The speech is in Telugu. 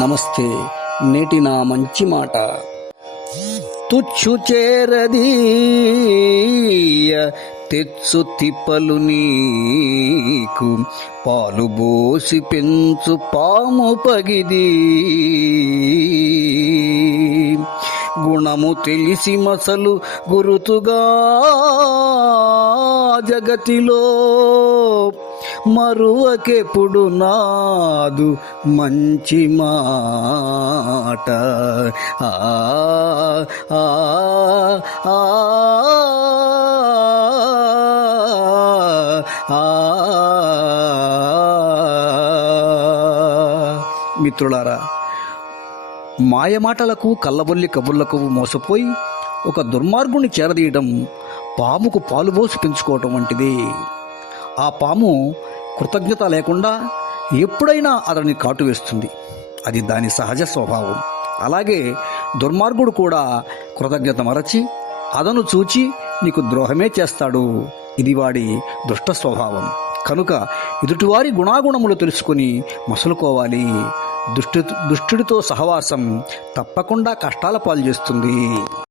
నమస్తే. నేటి నా మంచి మాట. తుచ్చు చేరదీయ తెచ్చు తిప్పలు నీకు, పాలు బోసి పెంచు పాము పగిది. గుణము తెలిసి మసలు గురుతుగా జగతిలో, మరువకెప్పుడు నాదు మంచి మాట. ఆ ఆ ఆ మిత్రులారా, మాయమాటలకు కళ్ళబొల్లి కబుర్లకు మోసపోయి ఒక దుర్మార్గుని చేరదీయడం పాముకు పాలు పోసి పెంచుకోవటం వంటిది. ఆ పాము కృతజ్ఞత లేకుండా ఎప్పుడైనా అతడిని కాటు వేస్తుంది. అది దాని సహజ స్వభావం. అలాగే దుర్మార్గుడు కూడా కృతజ్ఞత మరచి అదను చూచి నీకు ద్రోహమే చేస్తాడు. ఇది వాడి దుష్ట స్వభావం. కనుక ఎదుటివారి గుణాగుణములు తెలుసుకుని మసలుకోవాలి. దుష్టుడితో సహవాసం తప్పకుండా కష్టాల పాలు చేస్తుంది.